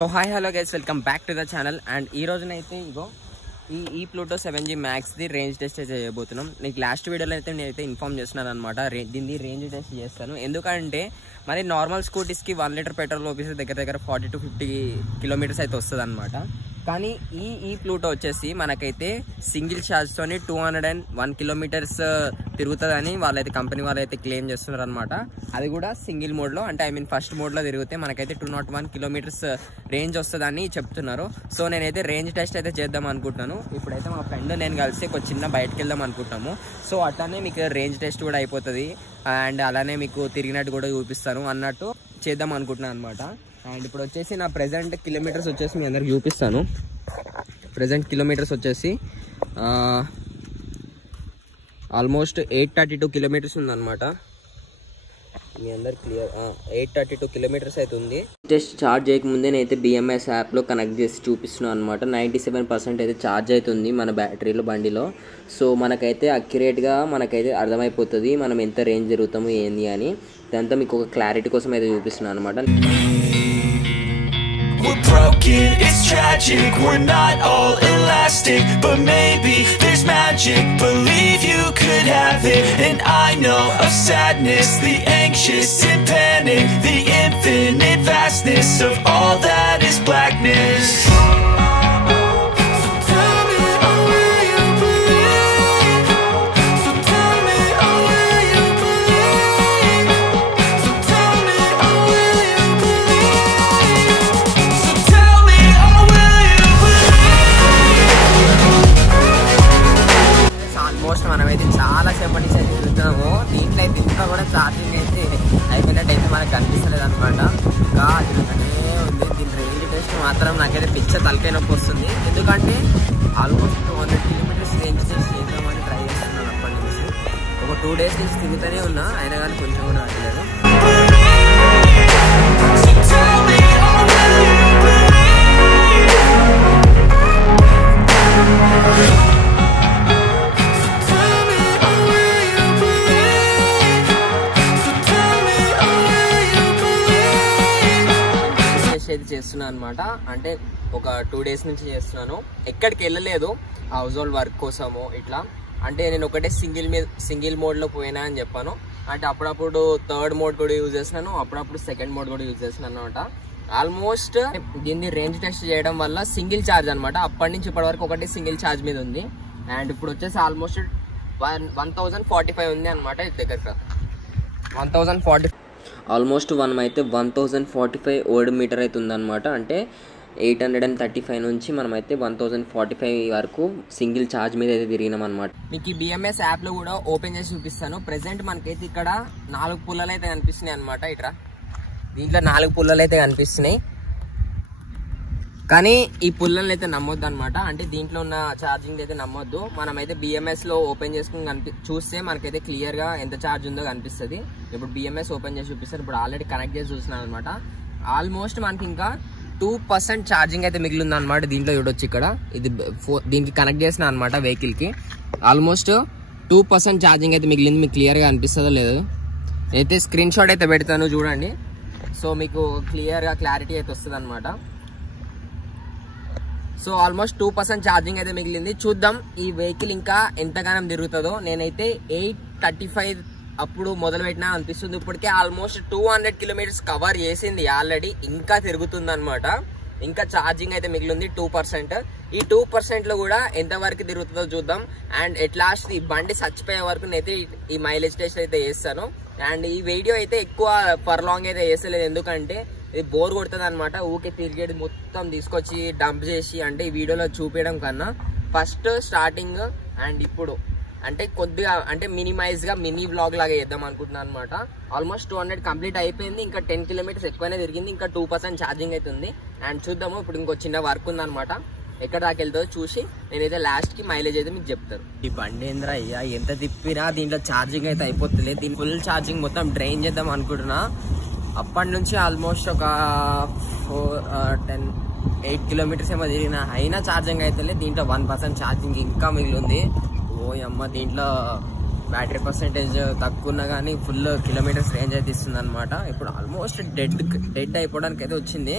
So hi hello guys, welcome back to the channel. And ee రోజునైతే ఇగో ఈ Pluto 7G Max the range test చేయబోతున్నాం. నీకు last వీడియోలో అయితే నేనైతే ఇన్ఫార్మ్ చేస్తున్నాను అనమాట. దీన్ని రేంజ్ టెస్ట్ చేస్తాను. ఎందుకంటే మరి నార్మల్ స్కూటీస్కి 1 లీటర్ పెట్రోల్ ఓపిస్తే దగ్గర 40 to 50 కిలోమీటర్స్ అయితే వస్తుంది అనమాట. కానీ ఈ ప్లూటో వచ్చేసి మనకైతే సింగిల్ ఛార్జ్తోని 201 కిలోమీటర్స్ తిరుగుతుందని వాళ్ళైతే కంపెనీ వాళ్ళైతే క్లెయిమ్ చేస్తున్నారు అనమాట. అది కూడా సింగిల్ మోడ్లో, అంటే ఫస్ట్ మోడ్లో తిరిగితే మనకైతే 201 కిలోమీటర్స్ రేంజ్ వస్తుందని చెప్తున్నారు. సో నేనైతే రేంజ్ టెస్ట్ అయితే చేద్దాం అనుకుంటున్నాను. ఇప్పుడైతే మా ఫ్రెండ్ నేను కలిసి ఒక చిన్న బయటకు వెళ్దాం అనుకుంటున్నాము. సో అట్లానే మీకు రేంజ్ టెస్ట్ కూడా అయిపోతుంది అండ్ అలానే మీకు తిరిగినట్టు కూడా చూపిస్తాను అన్నట్టు చేద్దాం అనుకుంటున్నాను అనమాట. అండ్ ఇప్పుడు వచ్చేసి నా ప్రెజెంట్ కిలోమీటర్స్ వచ్చేసి మీ అందరికి చూపిస్తాను. ప్రెజెంట్ కిలోమీటర్స్ వచ్చేసి ఆల్మోస్ట్ 832 కిలోమీటర్స్ ఉందన్నమాట. మీ అందరు క్లియర్ 832 కిలోమీటర్స్ అయితే ఉంది. జస్ట్ ఛార్జ్ చేయకముందే నేనైతే BMS యాప్లో కనెక్ట్ చేసి చూపిస్తున్నాను అనమాట. 97% అయితే ఛార్జ్ అవుతుంది మన బ్యాటరీలో బండిలో. సో మనకైతే అక్యురేట్గా మనకైతే అర్థమైపోతుంది మనం ఎంత రేంజ్ జరుగుతాము ఏంది అని. దాంతో మీకు ఒక క్లారిటీ కోసం అయితే చూపిస్తున్నాను అనమాట. We're broken, it's tragic, we're not all elastic, but maybe there's magic, believe you could have it. And I know of sadness, the anxious and panic, the infinite vastness of all that is blackness. మనమైతే చాలా సేపటి నుంచి అయితే తిరుగుతున్నాము. దీంట్లో అయితే ఇంకా కూడా charging అయితే అయిపోయినట్టు అయితే మనకు కనిపిస్తలేదు అనమాట. ఇంకా తిరుగుతూనే ఉంది. దీని రేంజ్ టెస్ట్ మాత్రం నాకైతే పిచ్చ తలకాయ నొప్పి వస్తుంది. ఎందుకంటే ఆల్మోస్ట్ 200 కిలోమీటర్స్ రేంజ్ టెస్ట్ చేద్దామని ట్రై చేస్తున్నాను అప్పటి నుంచి. ఒక 2 days నుంచి తిరుగుతూనే ఉన్నా, అయినా కానీ కొంచెం కూడా రాలేదు. చేస్తున్నాను అనమాట. అంటే ఒక 2 days నుంచి చేస్తున్నాను. ఎక్కడికి వెళ్ళలేదు, హౌస్ హోల్డ్ వర్క్ కోసము ఇట్లా. అంటే నేను ఒకటే సింగిల్ మోడ్లో పోయినా అని చెప్పాను. అంటే అప్పుడప్పుడు 3rd మోడ్ కూడా యూజ్ చేస్తున్నాను, అప్పుడప్పుడు 2nd మోడ్ కూడా యూజ్ చేస్తున్నాను అనమాట. ఆల్మోస్ట్ దీన్ని రేంజ్ టెస్ట్ చేయడం వల్ల సింగిల్ ఛార్జ్ అనమాట. అప్పటి నుంచి ఇప్పటి వరకు ఒకటే సింగిల్ ఛార్జ్ మీద ఉంది. అండ్ ఇప్పుడు వచ్చేసి ఆల్మోస్ట్ 1045 ఉంది అనమాట. దగ్గర 1040 ఆల్మోస్ట్ మనమైతే 1045 ఓడ్ మీటర్ అయితే ఉందన్నమాట. అంటే 835 నుంచి మనమైతే 1045 వరకు సింగిల్ ఛార్జ్ మీద అయితే తిరిగినాం అనమాట. మీకు ఈ BMS యాప్లో కూడా ఓపెన్ చేసి చూపిస్తాను. ప్రెసెంట్ మనకైతే ఇక్కడ 4 పుల్లలు అయితే కనిపిస్తున్నాయి అనమాట. ఇట్లా దీంట్లో 4 పుల్లలు అయితే కనిపిస్తున్నాయి. కానీ ఈ పుల్లలను అయితే నమ్మొద్దు అనమాట. అంటే దీంట్లో ఉన్న ఛార్జింగ్ అయితే నమ్మొద్దు. మనమైతే BMSలో ఓపెన్ చేసుకుని చూస్తే మనకైతే క్లియర్గా ఎంత ఛార్జ్ ఉందో కనిపిస్తుంది. ఇప్పుడు BMS ఓపెన్ చేసి చూపిస్తారు. ఇప్పుడు ఆల్రెడీ కనెక్ట్ చేసి చూస్తున్నాను అనమాట. ఆల్మోస్ట్ మనకి ఇంకా 2% ఛార్జింగ్ అయితే మిగిలింది అనమాట. దీంట్లో చూడొచ్చు, ఇక్కడ ఇది దీనికి కనెక్ట్ చేసిన అనమాట వెహికల్కి. ఆల్మోస్ట్ 2% ఛార్జింగ్ అయితే మిగిలింది. మీకు క్లియర్గా అనిపిస్తుందో లేదో. నేనైతే స్క్రీన్ షాట్ అయితే పెడతాను చూడండి. సో మీకు క్లారిటీ అయితే వస్తుంది అనమాట. సో ఆల్మోస్ట్ 2% ఛార్జింగ్ అయితే మిగిలింది. చూద్దాం ఈ వెహికల్ ఇంకా ఎంతగానం తిరుగుతుందో. నేనైతే 835 అప్పుడు మొదలు పెట్టినా అనిపిస్తుంది. ఇప్పటికే ఆల్మోస్ట్ 200 కిలోమీటర్స్ కవర్ చేసింది ఆల్రెడీ. ఇంకా తిరుగుతుంది అనమాట. ఇంకా ఛార్జింగ్ అయితే మిగిలింది 2%. ఈ 2%లో కూడా ఎంతవరకు తిరుగుతుందో చూద్దాం. అండ్ ఎట్ లాస్ట్ ఈ బండి చచ్చిపోయే వరకు నేనైతే ఈ మైలేజ్ టెస్ట్ అయితే చేస్తాను. అండ్ ఈ వీడియో అయితే ఎక్కువ ఫర్ లాంగ్ అయితే చేస్తలేదు, ఎందుకంటే ఇది బోర్ కొడుతుంది అనమాట. ఊకే తిరిగేది మొత్తం తీసుకొచ్చి డంప్ చేసి అంటే ఈ వీడియోలో చూపించడం కన్నా ఫస్ట్ స్టార్టింగ్ అండ్ ఇప్పుడు అంటే కొద్దిగా అంటే మినిమైజ్గా మినీ వ్లాగ్ లాగా చేద్దాం అనుకుంటున్నాను అనమాట. ఆల్మోస్ట్ 200 కంప్లీట్ అయిపోయింది. ఇంకా 10 కిలోమీటర్స్ ఎక్కువనే తిరిగింది. ఇంకా 2% ఛార్జింగ్ అయితే ఉంది. అండ్ చూద్దాము. ఇప్పుడు ఇంకో చిన్న వర్క్ ఉందన్నమాట. ఎక్కడ దాకా వెళ్తుందో చూసి నేనైతే లాస్ట్కి మైలేజ్ అయితే మీకు చెప్తాను. ఈ బండి ఏంద్రా అయ్యా, ఎంత తిప్పినా దీంట్లో ఛార్జింగ్ అయితే అయిపోతుంది. దీని ఫుల్ ఛార్జింగ్ మొత్తం డ్రైన్ చేద్దాం అనుకుంటున్నా. అప్పటి నుంచి ఆల్మోస్ట్ ఒక 8 కిలోమీటర్స్ ఏమో తిరిగినా, అయినా ఛార్జింగ్ అయితే లేదు. దీంట్లో 1% ఛార్జింగ్ ఇంకా మిగిలింది. ఓ అమ్మ, దీంట్లో బ్యాటరీ పర్సెంటేజ్ తక్కువ ఉన్నా కానీ ఫుల్ కిలోమీటర్స్ రేంజ్ అయితే ఇస్తుంది అనమాట. ఇప్పుడు ఆల్మోస్ట్ డెడ్ అయిపోవడానికి అయితే వచ్చింది.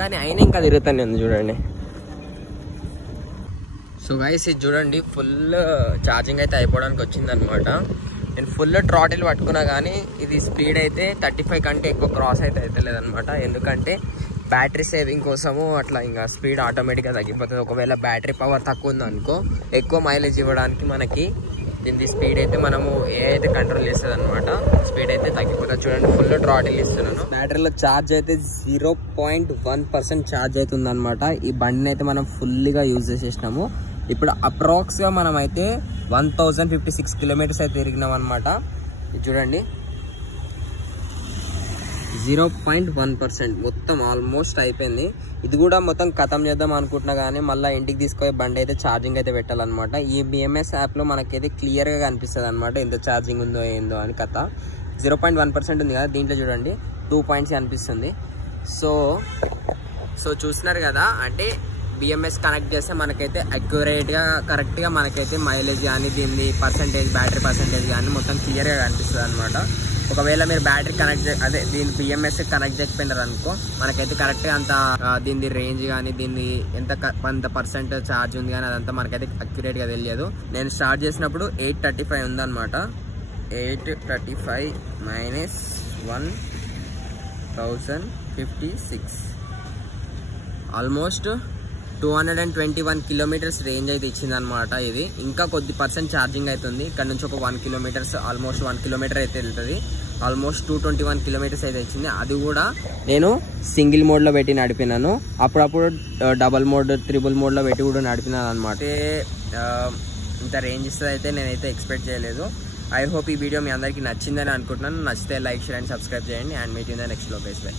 కానీ అయినా ఇంకా తిరుగుతాను నేను చూడండి. సో గైస్ ఇది చూడండి ఫుల్ ఛార్జింగ్ అయితే అయిపోవడానికి వచ్చిందనమాట. నేను ఫుల్ థ్రాటిల్ పట్టుకున్నా కానీ ఇది స్పీడ్ అయితే 35 కంటే ఎక్కువ క్రాస్ అయితే అవుతలేదన్నమాట. ఎందుకంటే బ్యాటరీ సేవింగ్ కోసము అట్లా ఇంకా స్పీడ్ ఆటోమేటిక్గా తగ్గిపోతుంది. ఒకవేళ బ్యాటరీ పవర్ తక్కువ ఉందనుకో ఎక్కువ మైలేజ్ ఇవ్వడానికి మనకి దీని స్పీడ్ అయితే మనము ఏ అయితే కంట్రోల్ చేస్తుంది అనమాట. స్పీడ్ అయితే తగ్గిపోతుంది. చూడండి ఫుల్ థ్రాటిల్ ఇస్తున్నాను. బ్యాటరీలో ఛార్జ్ అయితే 0.1% ఛార్జ్ అవుతుంది అనమాట. ఈ బండిని అయితే మనం ఫుల్గా యూజ్ చేసేసినాము. ఇప్పుడు అప్రాక్స్గా మనం అయితే 1056 కిలోమీటర్స్ అయితే తిరిగినాం అనమాట. చూడండి 0.1% మొత్తం ఆల్మోస్ట్ అయిపోయింది. ఇది కూడా మొత్తం ఖతం చేద్దాం అనుకుంటున్నా కానీ మళ్ళీ ఇంటికి తీసుకుపోయి బండి అయితే ఛార్జింగ్ అయితే పెట్టాలన్నమాట. ఈ BMS యాప్లో మనకైతే క్లియర్గా కనిపిస్తుంది అనమాట ఎంత ఛార్జింగ్ ఉందో ఏందో అని కథ. 0.1% ఉంది కదా, దీంట్లో చూడండి 2 పాయింట్స్ కనిపిస్తుంది. సో చూస్తున్నారు కదా, అంటే BMS కనెక్ట్ చేస్తే మనకైతే అక్యురేట్గా కరెక్ట్గా మనకైతే మైలేజ్ కానీ దీన్ని పర్సంటేజ్ బ్యాటరీ పర్సంటేజ్ కానీ మొత్తం క్లియర్గా కనిపిస్తుంది అనమాట. ఒకవేళ మీరు బ్యాటరీ కనెక్ట్ దీని BMS కనెక్ట్ చేయకపోయినారు అనుకో మనకైతే కరెక్ట్గా అంత దీని రేంజ్ కానీ దీన్ని ఎంత పర్సెంట్ ఛార్జ్ ఉంది కానీ అదంతా మనకైతే అక్యురేట్గా తెలియదు. నేను స్టార్ట్ చేసినప్పుడు 835 ఉందన్నమాట. 835 మైనస్ 1056 ఆల్మోస్ట్ 221 కిలోమీటర్స్ రేంజ్ అయితే ఇచ్చింది అనమాట. ఇది ఇంకా కొద్ది పర్సెంట్ ఛార్జింగ్ అవుతుంది. ఇక్కడ నుంచి ఒక 1 కిలోమీటర్స్ ఆల్మోస్ట్ 1 కిలోమీటర్ అయితే వెళ్తుంది. ఆల్మోస్ట్ 221 కిలోమీటర్స్ అయితే ఇచ్చింది. అది కూడా నేను సింగిల్ మోడ్లో పెట్టి నడిపినాను. అప్పుడప్పుడు డబల్ మోడ్ త్రిబుల్ మోడ్లో పెట్టి కూడా నడిపినాను అనమాట. ఇంత రేంజ్ ఇస్తుంది అయితే నేనైతే ఎక్స్పెక్ట్ చేయలేదు. ఐ హోప్ ఈ వీడియో మీ అందరికీ నచ్చిందని అనుకుంటున్నాను. నచ్చితే లైక్ షేర్ అండ్ సబ్స్క్రైబ్ చేయండి. And meet in the next లో గైస్. బై.